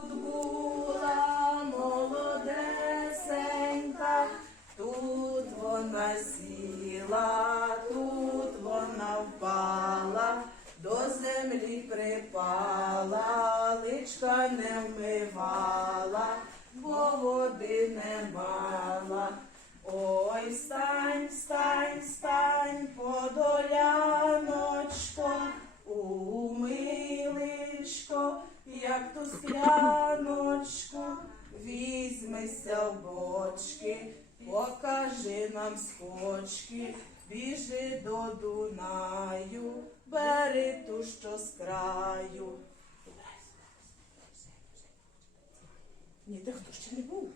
Тут була молодесенька, тут вона сіла, тут вона впала, до землі припала, личка не вмивала, бо води не мала. Ой, стань, стань, стань, як то скляночку, візьмися в бочки, покажи нам скочки, біжи до Дунаю, бери ту, що з краю. Ні, де хто ще не був?